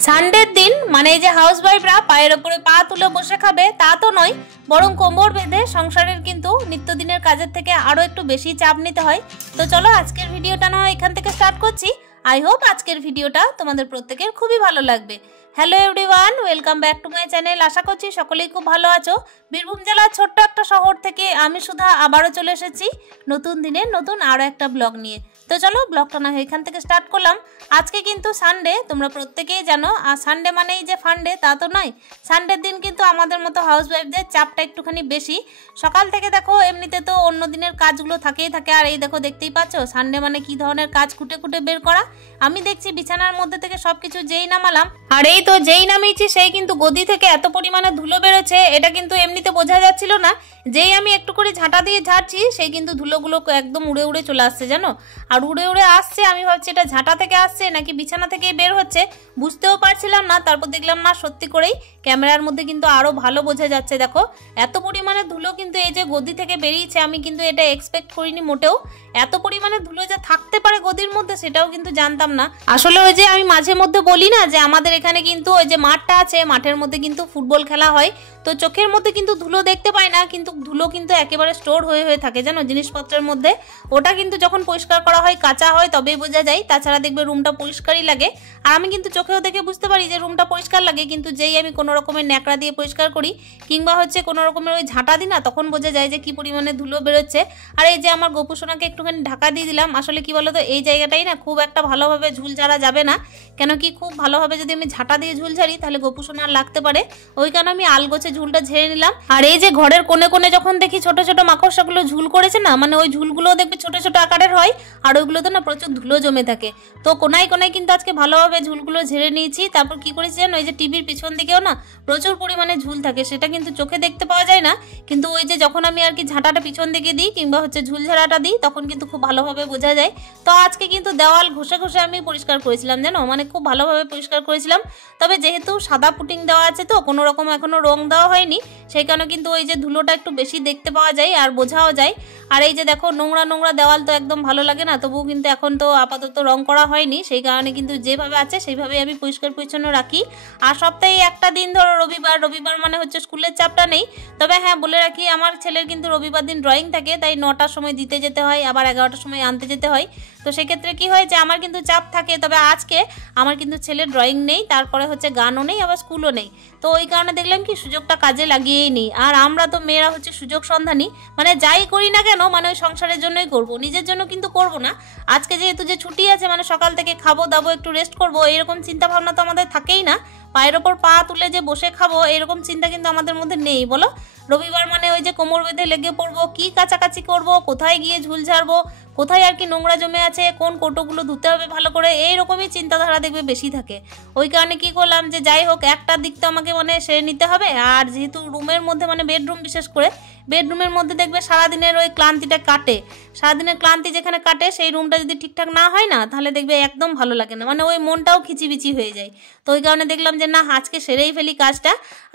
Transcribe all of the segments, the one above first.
সানডের দিন মানে এই যে হাউসওয়াইফরা পায়ের ওপরে পা তুলে বসে খাবে তা তো নয়, বরং কোমর বেঁধে সংসারের কিন্তু নিত্যদিনের কাজের থেকে আরো একটু বেশি চাপ নিতে হয়। তো চলো আজকের ভিডিওটা না এখান থেকে স্টার্ট করছি। আই হোপ আজকের ভিডিওটা তোমাদের প্রত্যেকের খুবই ভালো লাগবে। Hello everyone, welcome back to my channel. আশা করছি সকলেই খুব ভালো আছো। বীরভূম জেলার ছোট্ট একটা শহর থেকে আমি সুধা আবারও চলে এসেছি নতুন দিনে নতুন আরও একটা ব্লগ নিয়ে। তো চলো ব্লগটা না এখান থেকে স্টার্ট করলাম। আজকে কিন্তু সানডে, তোমরা প্রত্যেকেই জানো। আর সানডে মানেই যে ফান্ডে তা তো নয়। সানডের দিন কিন্তু আমাদের মতো হাউসওয়াইফদের চাপটা একটুখানি বেশি। সকাল থেকে দেখো এমনিতে তো অন্য দিনের কাজগুলো থাকেই থাকে, আর এই দেখো দেখতেই পাচ্ছ সানডে মানে কি ধরনের কাজ খুঁটে খুঁটে বের করা। আমি দেখছি বিছানার মধ্যে থেকে সবকিছু যেই নামালাম, আর এই তো যেই নামিয়েছি সেই কিন্তু গদি থেকে এত পরিমাণে ধুলো বেরোচ্ছে, এটা কিন্তু এমনিতে বোঝা যাচ্ছিল না। যেই আমি একটু করে ঝাঁটা দিয়ে ঝাড়ছি সেই কিন্তু ধুলোগুলো একদম উড়ে উড়ে চলে আসছে জানো। আর উড়ে উড়ে আসছে, আমি ভাবছি এটা ঝাঁটা থেকে আসছে নাকি বিছানা থেকে বের হচ্ছে, বুঝতেও পারছিলাম না। তারপর দেখলাম না, সত্যি করেই ক্যামেরার মধ্যে কিন্তু আরো ভালো বোঝা যাচ্ছে। দেখো এত পরিমাণে ধুলো কিন্তু এই যে গদি থেকে বেরিয়েছে, আমি কিন্তু এটা এক্সপেক্ট করিনি মোটেও। এত পরিমাণে ধুলো যে থাকতে পারে গদির মধ্যে সেটাও কিন্তু জানতাম না। আসলে ওই যে আমি মাঝে মধ্যে বলি না যে আমাদের এখানে কিন্তু ওই যে মাঠটা আছে, মাঠের মধ্যে কিন্তু ফুটবল খেলা হয়, তো চোখের মধ্যে কিন্তু ধুলো দেখতে পাই না, কিন্তু ধুলো কিন্তু একেবারে স্টোর হয়ে হয়ে থাকে জানো জিনিসপত্রের মধ্যে। ওটা কিন্তু যখন পরিষ্কার করা হয়, কাঁচা হয়, তবেই বোঝা যায়। তাছাড়া দেখবে রুমটা পরিষ্কারই লাগে। আর আমি কিন্তু চোখেও দেখে বুঝতে পারি যে রুমটা পরিষ্কার লাগে, কিন্তু যেই আমি কোনো রকমের ন্যাকড়া দিয়ে পরিষ্কার করি কিংবা হচ্ছে কোনো রকমের ওই ঝাঁটা দিই না, তখন বোঝা যায় যে কি পরিমাণে ধুলো বেরোচ্ছে। আর এই যে আমার গোপু সোনাকে একটুখানি ঢাকা দিয়ে দিলাম। আসলে কি বলতো, এই জায়গাটাই না খুব একটা ভালোভাবে ঝুল ঝাড়া যাবে না, কেন কি খুব ভালোভাবে যদি আমি ঝাঁটা দিয়ে ঝুল ঝাড়ি তাহলে গোপু সোনার লাগতে পারে। ওই কারণে আমি আলগোছে ঝুলটা ঝেড়ে নিলাম। আর এই যে ঘরের কোণে কোণে যখন দেখি ছোট ছোট মাকড়সাগুলো ঝুল করেছে না, মানে ওই ঝুলগুলো দেখবে ছোট ছোট আকারের হয়, আর ওইগুলোতে না প্রচুর ধুলো জমে থাকে। তো কোনায় কোনায় কিন্তু আজকে ভালোভাবে ঝুলগুলো ঝেড়ে নিয়েছি। তারপর কি করেছি জানো, ওই যে টিভির পিছন দিকেও না প্রচুর পরিমাণে ঝুল থাকে, সেটা কিন্তু চোখে দেখতে পাওয়া যায় না, কিন্তু ওই যে যখন আমি আর কি ঝাঁটাটা পিছন দিকে দিই কিংবা হচ্ছে ঝুল ঝাড়াটা দিই তখন কিন্তু খুব ভালোভাবে বোঝা যায়। তো আজকে কিন্তু দেওয়াল ঘষে ঘষে আমি পরিষ্কার করেছিলাম জানো, মানে খুব ভালোভাবে পরিষ্কার করেছিলাম। তবে যেহেতু সাদা পুটিং দেওয়া আছে তো কোনো রকম এখনো রং দেওয়া হয়নি, সেই কারণে কিন্তু ওই যে ধুলোটা একটু বেশি দেখতে পাওয়া যায় আর বোঝাও যায়। আর এই যে দেখো নোংরা নোংরা দেওয়াল তো একদম ভালো লাগে না, তবুও কিন্তু এখন তো আপাতত রং করা হয়নি, সেই কারণে কিন্তু যেভাবে আছে সেইভাবেই আমি পরিষ্কার পরিচ্ছন্ন রাখি। আর সপ্তাহে একটা দিন ধরো রবিবার, রবিবার মানে হচ্ছে স্কুলের চাপটা নেই। তবে হ্যাঁ বলে রাখি, আমার ছেলের কিন্তু রবিবার দিন ড্রয়িং থাকে, তাই 9টার সময় দিতে যেতে হয়, আবার 11টার সময় আনতে যেতে হয়। তো সেক্ষেত্রে কি হয় যে আমার কিন্তু চাপ থাকে। তবে আজকে আমার কিন্তু ছেলের ড্রয়িং নেই, তারপরে হচ্ছে গানও নেই, আবার স্কুলও নেই। তো ওই কারণে দেখলাম কি সুযোগটা কাজে লাগিয়েই নেই। আর আমরা তো মেয়েরা হচ্ছে সুযোগ সন্ধানী, মানে যাই করি না কেন মানে ওই সংসারের জন্যই করব, নিজের জন্য কিন্তু করব না। আজকে যেহেতু যে ছুটি আছে, মানে সকাল থেকে খাবো দাবো একটু রেস্ট করবো, এরকম চিন্তা ভাবনা তো আমাদের থাকেই না। পায়ের ওপর পা তুলে যে বসে খাবো এরকম চিন্তা কিন্তু আমাদের মধ্যে নেই বলো। রবিবার মানে ওই যে কোমর বেঁধে লেগে পড়বো, কি কাছাকাছি করব, কোথায় গিয়ে ঝুল ঝাড়বো, কোথায় আর কি নোংরা জমে আছে, কোন কোটোগুলো ধুতে হবে ভালো করে, এইরকমই চিন্তাধারা দেখবে বেশি থাকে। ওই কারণে কি করলাম যে যাই হোক একটা দিক তো আমাকে মানে সেরে নিতে হবে। আর যেহেতু রুমের মধ্যে মানে বেডরুম, বিশেষ করে বেডরুমের মধ্যে দেখবে সারাদিনের ওই ক্লান্তিটা কাটে, সারাদিনের ক্লান্তি যেখানে কাটে সেই রুমটা যদি ঠিকঠাক না হয় না তাহলে দেখবে একদম ভালো লাগে না, মানে ওই মনটাও খিচিবিচি হয়ে যায়। তো ওই কারণে দেখলাম যে না আজকে সেরেই ফেলি কাজটা।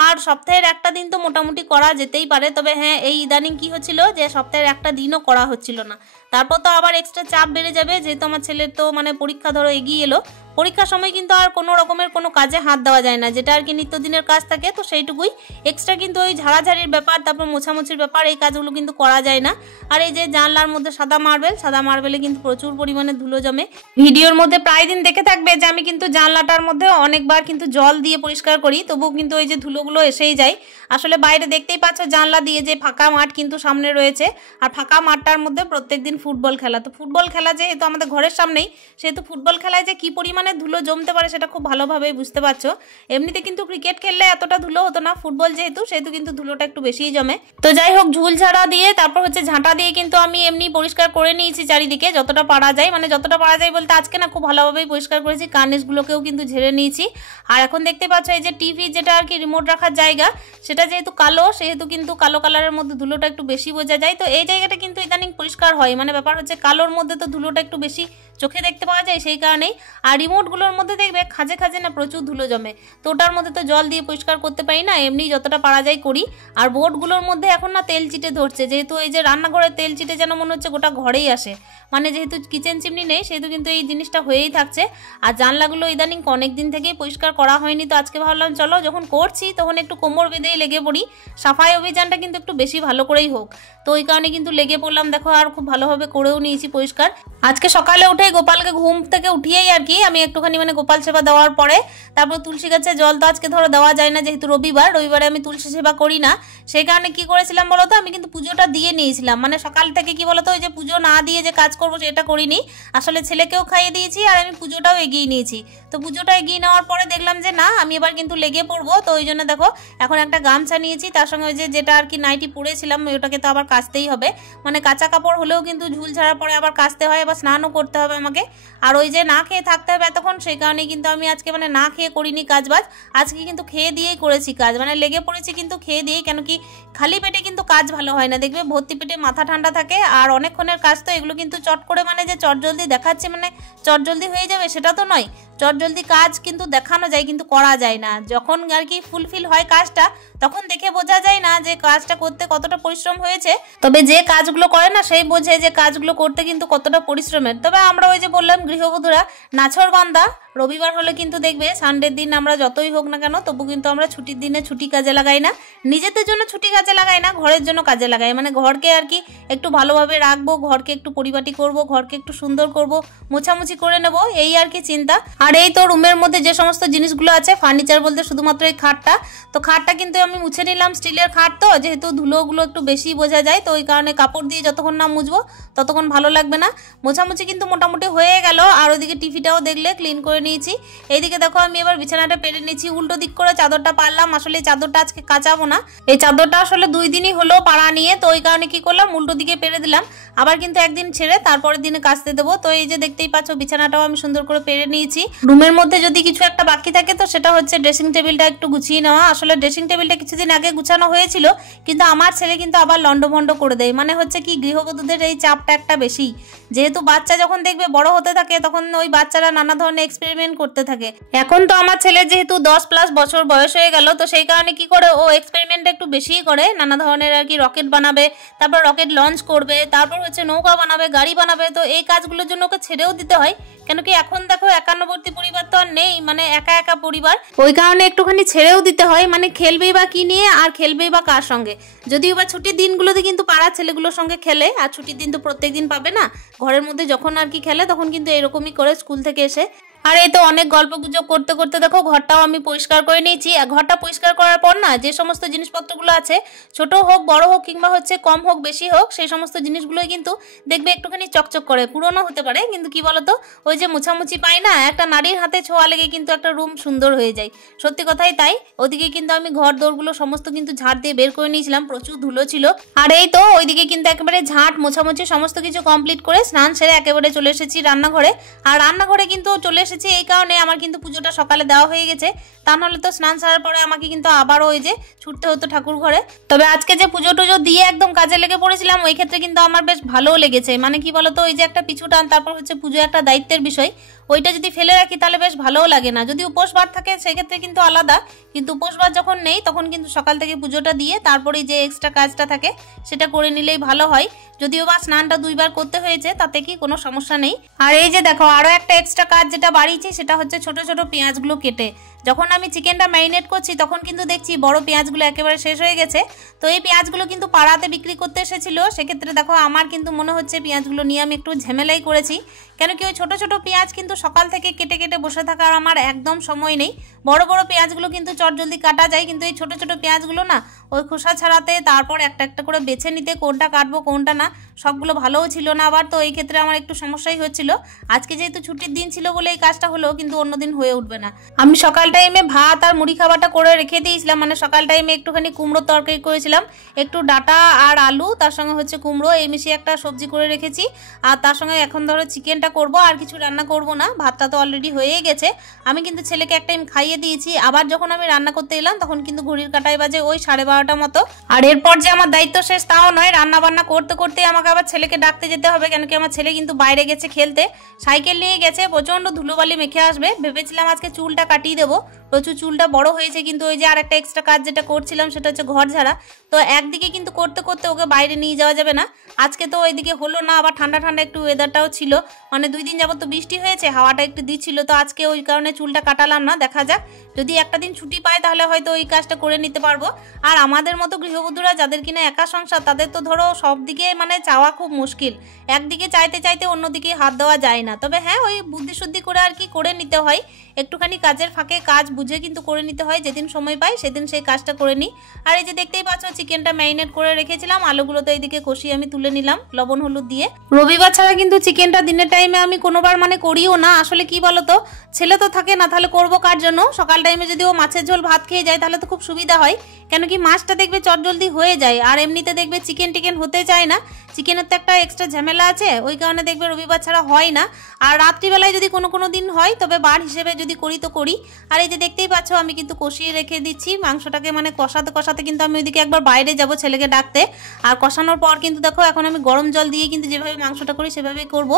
আর সপ্তাহের একটা দিন তো মোটামুটি করা যেতেই পারে। তবে হ্যাঁ এই ইদানিং কি হচ্ছিল যে সপ্তাহের একটা দিনও করা হচ্ছিল না। তারপর তো আবার এক্সট্রা চাপ বেড়ে যাবে, যেহেতু আমার ছেলের তো মানে পরীক্ষা ধরো এগিয়ে এলো। পরীক্ষার সময় কিন্তু আর কোনো রকমের কোনো কাজে হাত দেওয়া যায় না, যেটা আর কি নিত্যদিনের কাজ থাকে, তো সেইটুকুই। এক্সট্রা কিন্তু ওই ঝাড়াঝাড়ির ব্যাপার, তারপর মোছামুছির ব্যাপার, এই কাজগুলো কিন্তু করা যায় না। আর এই যে জানলার মধ্যে সাদা মার্বেলে কিন্তু প্রচুর পরিমাণে ধুলো জমে। ভিডিওর মধ্যে প্রায় দিন দেখে থাকবে যে আমি কিন্তু জানলাটার মধ্যে অনেকবার কিন্তু জল দিয়ে পরিষ্কার করি, তবুও কিন্তু ওই যে ধুলোগুলো এসেই যায়। আসলে বাইরে দেখতেই পাচ্ছ জানলা দিয়ে যে ফাঁকা মাঠ কিন্তু সামনে রয়েছে, আর ফাঁকা মাঠটার মধ্যে প্রত্যেকদিন ফুটবল খেলা। তো ফুটবল খেলা যেহেতু আমাদের ঘরের সামনেই, সেহেতু ফুটবল খেলায় যে কি পরিমাণে ধুলো জমতে পারে সেটা খুব ভালোভাবেই বুঝতে পারছো। এমনিতে কিন্তু ক্রিকেট খেললে এতটা ধুলো হতো না, ফুটবল যেহেতু সেহেতু কিন্তু ধুলোটা একটু বেশিই জমে। তো যাই হোক ঝুল ঝাড়া দিয়ে তারপর হচ্ছে ঝাঁটা দিয়ে কিন্তু আমি এমনি পরিষ্কার করে নিয়েছি চারিদিকে যতটা পারা যায়, মানে যতটা পারা যায় বলতে আজকে না খুব ভালোভাবেই পরিষ্কার করেছি, কার্নিশগুলোকেও কিন্তু ঝেড়ে নিয়েছি। আর এখন দেখতে পাচ্ছ এই যে টিভি যেটা আর কি রিমোট রাখার জায়গা, সেটা যেহেতু কালো সেহেতু কিন্তু কালো কালারের মধ্যে ধুলোটা একটু বেশি বোঝা যায়। তো এই জায়গাটা কিন্তু ইদানিং পরিষ্কার হয়, মানে ব্যাপার হচ্ছে কালোর মধ্যে তো ধুলোটা একটু বেশি চোখে দেখতে পাওয়া যায় সেই কারণেই। আর রিমোটগুলোর মধ্যে দেখবে খাঁজে খাঁজে না প্রচুর ধুলো জমে, তো ওটার মধ্যে তো জল দিয়ে পরিষ্কার করতে পারি না, এমনি যতটা পারা যায় করি। আর বোর্ডগুলোর মধ্যে এখন না তেল চিটে ধরছে, যেহেতু এই যে রান্নাঘরে তেল চিটে যেন মনে হচ্ছে গোটা ঘরেই আসে, মানে যেহেতু কিচেন চিমনি নেই সেহেতু কিন্তু এই জিনিসটা হয়েই থাকছে। আর জানলাগুলো ইদানিং অনেক দিন থেকেই পরিষ্কার করা হয়নি, তো আজকে ভাবলাম চলো যখন করছি তখন একটু কোমর বেঁধেই লেগে পড়ি, সাফাই অভিযানটা কিন্তু একটু বেশি ভালো করেই হোক। তো ওই কারণে কিন্তু লেগে পড়লাম, দেখো আর খুব ভালোভাবে করেও নিয়েছি পরিষ্কার। আজকে সকালে উঠে গোপালকে ঘুম থেকে উঠিয়েই আর কি আমি একটুখানি মানে গোপাল সেবা দেওয়ার পরে তারপর তুলসী গাছে জল তো আজকে ধরো দেওয়া যায় না, যেহেতু রবিবারে আমি তুলসী সেবা করি না, সেই কারণে কি করেছিলাম বলতো, আমি কিন্তু পুজোটা দিয়ে নিয়েছিলাম। মানে সকাল থেকে কি বলতো, ওই যে পুজো না দিয়ে যে কাজ করবো সেটা করিনি, আসলে ছেলেকেও খাইয়ে দিয়েছি আর আমি পুজোটাও এগিয়ে নিয়েছি। তো পুজোটা এগিয়ে নেওয়ার পরে দেখলাম যে না, আমি এবার কিন্তু লেগে পড়বো। তো ওই জন্য দেখো এখন একটা গামছা নিয়েছি, তার সঙ্গে ওই যেটা আর কি নাইটি পরেছিলাম ওটাকে তো আবার কাচতেই হবে, মানে কাঁচা কাপড় হলেও কিন্তু ঝুল ছাড়ার পরে আবার কাচতে হয়, আবার স্নানও করতে হবে আমাকে। আর ওই যে না খেয়ে থাকতে হবে এতক্ষণ, সেই কারণে কিন্তু আমি আজকে মানে না খেয়ে করিনি কাজবাজ, আজকে কিন্তু খেয়ে দিয়েই করেছি কাজ, মানে লেগে পড়েছি কিন্তু খেয়ে দিয়েই। কেন কি খালি পেটে কিন্তু কাজ ভালো হয় না, দেখবে ভর্তি পেটে মাথা ঠান্ডা থাকে। আর অনেকক্ষণের কাজ তো এগুলো কিন্তু চট করে মানে যে চটজলদি দেখাচ্ছে মানে চটজলদি হয়ে যাবে সেটা তো নয়, চটজলদি কাজ কিন্তু দেখানো যায় কিন্তু করা যায় না। যখন আর কি ফুলফিল হয় কাজটা তখন দেখে বোঝা যায় না যে কাজটা করতে কতটা পরিশ্রম হয়েছে, তবে যে কাজগুলো করে না সেই বোঝে যে কাজগুলো করতে কিন্তু কতটা পরিশ্রমের। তবে আমরা ওই যে বললাম গৃহবধূরা নাছোড়বান্দা, রবিবার হলে কিন্তু দেখবে সানডের দিন আমরা যতই হোক না কেন তবু কিন্তু আমরা ছুটির দিনে ছুটি কাজে লাগাই না, নিজেদের জন্য ছুটি কাজে লাগাই না, ঘরের জন্য কাজে লাগাই। মানে ঘরকে আর কি একটু ভালোভাবে রাখবো, ঘরকে একটু পরিপাটি করব, ঘরকে একটু সুন্দর করব, মোছামুছি করে নেব, এই আর কি চিন্তা। আর এই তো রুমের মধ্যে যে সমস্ত জিনিসগুলো আছে, ফার্নিচার বলতে শুধুমাত্র এই খাটটা, তো খাটটা কিন্তু আমি মুছে নিলাম, স্টিলের খাট তো যেহেতু ধুলোগুলো একটু বেশি বোঝা যায়, তো ওই কারণে কাপড় দিয়ে যতক্ষণ না মুছবো ততক্ষণ ভালো লাগবে না। মোছামুছি কিন্তু মোটামুটি হয়ে গেল। আর ওইদিকে টিভিটাও দেখলে ক্লিন করে নিয়েছি। এইদিকে দেখো আমি এবার বিছানাটা পেরে নিয়েছি, উল্টো দিক করে চাদরটা পারলাম। আসলে এই চাদরটা আজকে কাচাবো না, এই চাদরটা আসলে 2 দিনই হলো পাড়া নিয়ে, তো ওই কারণে কি করলাম উল্টো দিকে পেরে দিলাম, আবার কিন্তু একদিন ছেড়ে তারপরের দিনে কাচতে দেবো। তো এই যে দেখতেই পাচ্ছ বিছানাটাও আমি সুন্দর করে পেরে নিয়েছি। রুমের মধ্যে যদি কিছু একটা বাকি থাকে তো সেটা হচ্ছে ড্রেসিং টেবিলটা একটু গুছিয়ে নেওয়া। আসলে ড্রেসিং টেবিলটা কিছুদিন আগে গুছানো হয়েছিল, কিন্তু আমার ছেলে কিন্তু আবার লন্ডভন্ড করে দেয়। মানে হচ্ছে কি গৃহবধূদের এই চাপটা একটা বেশি, যেহেতু বাচ্চা যখন দেখবে বড় হতে থাকে তখন ওই বাচ্চারা নানা ধরনের এক্সপেরিমেন্ট করতে থাকে। এখন তো আমার ছেলে যেহেতু 10+ বছর বয়স হয়ে গেল, তো সেই কারণে কি করে ও এক্সপেরিমেন্টটা একটু বেশিই করে, নানা ধরনের আর কি রকেট বানাবে, তারপর রকেট লঞ্চ করবে, তারপর হচ্ছে নৌকা বানাবে, গাড়ি বানাবে। তো এই কাজগুলোর জন্য ওকে ছেড়েও দিতে হয়, কেন কি এখন দেখো একান্নবর্তী পরিবার তো আর নেই, মানে একা একা পরিবার, ওই কারণে একটুখানি ছেড়েও দিতে হয়। মানে খেলবেই বা কি নিয়ে আর খেলবেই বা কার সঙ্গে, যদিও বা ছুটির দিনগুলোতে কিন্তু পাড়ার ছেলেগুলোর সঙ্গে খেলে, আর ছুটির দিন তো প্রত্যেক দিন পাবে না, ঘরের মধ্যে যখন আর কি খেলে তখন কিন্তু এরকমই করে স্কুল থেকে এসে। আর এই তো অনেক গল্প গুজব করতে করতে দেখো ঘরটাও আমি পরিষ্কার করে নিয়েছি। আর ঘরটা পরিষ্কার করার পর না যে সমস্ত জিনিসপত্রগুলো আছে, ছোট হোক বড় হোক কিংবা হচ্ছে কম হোক বেশি হোক, সেই সমস্ত জিনিসগুলোই কিন্তু দেখবে একটুখানি চকচক করে, পুরনো হতে পারে কিন্তু কি বলতো ওই যে মোছামুছি পাই না, একটা নারীর হাতে ছোঁয়া লেগে কিন্তু একটা রুম সুন্দর হয়ে যায়, সত্যি কথাই তাই। ওদিকে কিন্তু আমি ঘর দৌড়গুলো সমস্ত কিন্তু ঝাড় দিয়ে বের করে নিয়েছিলাম, প্রচুর ধুলো ছিল। আর এই তো ওইদিকে কিন্তু একেবারে ঝাঁট মোছামুছি সমস্ত কিছু কমপ্লিট করে স্নান সেরে একেবারে চলে এসেছি রান্নাঘরে। আর রান্নাঘরে কিন্তু চলে এসেছি এই কারণে আমার কিন্তু পুজোটা সকালে দেওয়া হয়ে গেছে, তা নাহলে তো স্নান সারার পরে আমাকে কিন্তু আবারও ওই যে ছুটতে হতো ঠাকুর ঘরে। তবে আজকে যে পুজো টুজো দিয়ে একদম কাজে লেগে পড়েছিলাম, ওই ক্ষেত্রে কিন্তু আমার বেশ ভালোও লেগেছে। মানে কি বলতো ওই যে একটা পিছু টান, তারপর হচ্ছে পুজো একটা দায়িত্বের বিষয়, ওইটা যদি ফেলে রাখি তাহলে বেশ ভালোও লাগে না। যদি উপোসবার থাকে সেক্ষেত্রে কিন্তু আলাদা, কিন্তু উপোসবার যখন নেই তখন কিন্তু সকাল থেকে পুজোটা দিয়ে তারপরে যে এক্সট্রা কাজটা থাকে সেটা করে নিলেই ভালো হয়। যদিও বা স্নানটা 2 বার করতে হয়েছে তাতে কি কোনো সমস্যা নেই। আর এই যে দেখো আরো একটা এক্সট্রা কাজ যেটা বাড়িয়েছি সেটা হচ্ছে ছোট ছোট পেঁয়াজগুলো কেটে, যখন আমি চিকেনটা ম্যারিনেট করছি তখন কিন্তু দেখছি বড় পেঁয়াজগুলো একেবারে শেষ হয়ে গেছে। তো এই পেঁয়াজগুলো কিন্তু পাড়াতে বিক্রি করতে এসেছিল, সেক্ষেত্রে দেখো আমার কিন্তু মনে হচ্ছে পেঁয়াজগুলো নিয়ে আমি একটু ঝামেলাই করেছি, কেন কি ওই ছোট ছোট পেঁয়াজ কিন্তু সকাল থেকে কেটে কেটে বসে থাকার আমার একদম সময় নেই। বড় বড় পেঁয়াজগুলো কিন্তু চটজলদি কাটা যায়, কিন্তু এই ছোট ছোট পেঁয়াজগুলো না ওই খোসা ছাড়াতে, তারপর একটা একটা করে বেছে নিতে কোনটা কাটবো কোনটা না, সবগুলো ভালোও ছিল না আবার। তো এই ক্ষেত্রে আমার একটু সমস্যাই হচ্ছিল। আজকে যেহেতু ছুটির দিন ছিল বলে এই কাজটা হলো, কিন্তু অন্যদিন হয়ে উঠবে না। আমি সকাল টাইমে ভাত আর মুড়ি খাবারটা করে রেখে দিয়েছিলাম, মানে সকাল টাইমে একটুখানি কুমড়োর তরকারি করেছিলাম, একটু ডাটা আর আলু তার সঙ্গে হচ্ছে কুমড়ো এই মিশিয়ে একটা সবজি করে রেখেছি। আর তার সঙ্গে এখন ধরো চিকেনটা করব, আর কিছু রান্না করব না, ভাতটা তো অলরেডি হয়েই গেছে। আমি কিন্তু ছেলেকে এক টাইম খাইয়ে দিয়েছি। আবার যখন আমি রান্না করতে এলাম তখন কিন্তু ঘড়ির কাঁটায় বাজে ওই 12:30 12টা মতো। আর এরপর যে আমার দায়িত্ব শেষ তাও নয়, রান্না বান্না করতে করতে আমাকে আবার ছেলেকে ডাকতে যেতে হবে, কেন কি আমার ছেলে কিন্তু বাইরে গেছে খেলতে, সাইকেল নিয়ে গেছে, প্রচন্ড ধুলোবালি মেখে আসবে। ভেবেছিলাম আজকে চুলটা কাটিয়ে দেবো, প্রচুর চুলটা বড় হয়েছে, কিন্তু ওই যে আর একটা এক্সট্রা কাজ যেটা করছিলাম সেটা হচ্ছে ঘর ঝাড়া, তো একদিকে কিন্তু করতে করতে ওকে বাইরে নিয়ে যাওয়া যাবে না। আজকে তো ওইদিকে হলো না, আবার ঠান্ডা ঠান্ডা একটু ওয়েদারটাও ছিল, মানে 2 দিন যাবত তো বৃষ্টি হয়েছে, হাওয়াটা একটু দিচ্ছিল, তো আজকে ওই কারণে চুলটা কাটালাম না। দেখা যাক, যদি একটা দিন ছুটি পাই তাহলে হয়তো ওই কাজটা করে নিতে পারবো। আর আমাদের মতো গৃহবধূরা যাদের কিনা একা সংসার, তাদের তো ধরো সব দিকে মানে চাওয়া খুব মুশকিল, একদিকে চাইতে চাইতে অন্যদিকে হাত দেওয়া যায় না। তবে হ্যাঁ, ওই বুদ্ধি শুদ্ধি করে আর কি করে নিতে হয়, একটুখানি কাজের ফাঁকে কাজ বুঝে কিন্তু করে নিতে হয়, যেদিন সময় পাই সেদিন সেই কাজটা করে নিই। আর এই যে দেখতেই পাচ্ছ চিকেনটা ম্যারিনেট করে রেখেছিলাম, আলুগুলো তো এইদিকে কষিয়ে আমি তুলে নিলাম লবণ হলুদ দিয়ে। রবিবার ছাড়া কিন্তু চিকেনটা দিনের টাইমে আমি কোনোবার মানে করিও না, আসলে কি বলতো, ছেলে তো থাকে না, তাহলে করবো কার জন্য? সকাল টাইমে যদি ও মাছের ঝোল ভাত খেয়ে যায় তাহলে তো খুব সুবিধা হয়, কেন কি মাছটা দেখবে চটজলদি হয়ে যায়, আর এমনিতে দেখবে চিকেন টিকেন হতে চায় না, চিকেনের তো একটা এক্সট্রা ঝামেলা আছে, ওই কারণে দেখবে রবিবার ছাড়া হয় না। আর রাত্রিবেলায় যদি কোনো দিন হয় তবে বার হিসেবে যদি করি তো করি। আর এই যে দেখতেই পাচ্ছ আমি কিন্তু কষিয়ে রেখে দিচ্ছি মাংসটাকে, মানে কষাতে কষাতে কিন্তু আমি ওইদিকে একবার বাইরে যাব ছেলেকে ডাকতে। আর কষানোর পর কিন্তু দেখো এখন আমি গরম জল দিয়ে কিন্তু যেভাবে মাংসটা করি সেভাবেই করব।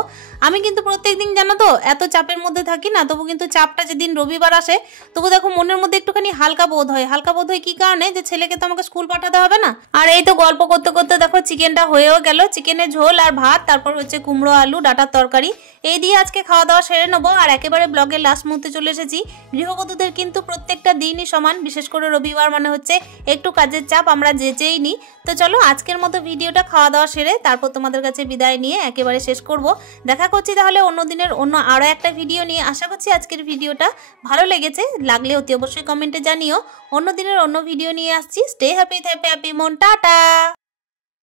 আমি কিন্তু প্রত্যেকদিন জানো তো এত চাপের মধ্যে থাকি না, তবু কিন্তু চাপটা যেদিন রবিবার আসে তবু দেখো মনের মধ্যে একটুখানি হালকা বোধ হয়। হালকা বোধ হয় কি কারণে? যে ছেলেকে তো আমাকে স্কুল পাঠাতে হবে না। আর এই তো গল্প করতে করতে দেখো চিকেনটা হয়েও গেল, চিকেনের ঝোল আর ভাত, তারপর হচ্ছে কুমড়ো আলু ডাটার তরকারি, এই দিয়ে আজকে খাওয়া দাওয়া সেরে নেবো। আর একেবারে ব্লগের লাস্ট মুহূর্তে চলে এসেছি। গৃহবধূদের কিন্তু প্রত্যেকটা দিনই সমান, বিশেষ করে রবিবার মানে হচ্ছে একটু কাজের চাপ আমরা যেচেই নিই। তো চলো আজকের মতো ভিডিওটা খাওয়া দাওয়া সেরে তারপর তোমাদের কাছে বিদায় নিয়ে একেবারে শেষ করব। দেখা করছি তাহলে অন্য দিনের অন্য আরও একটা ভিডিও নিয়ে। আশা করছি আজকের ভিডিওটা ভালো লেগেছে, লাগলে অতি অবশ্যই কমেন্টে জানিও। অন্য দিনের অন্য ভিডিও নিয়ে আসছি। স্টে হ্যাপি, হ্যাপি মন, টাটা।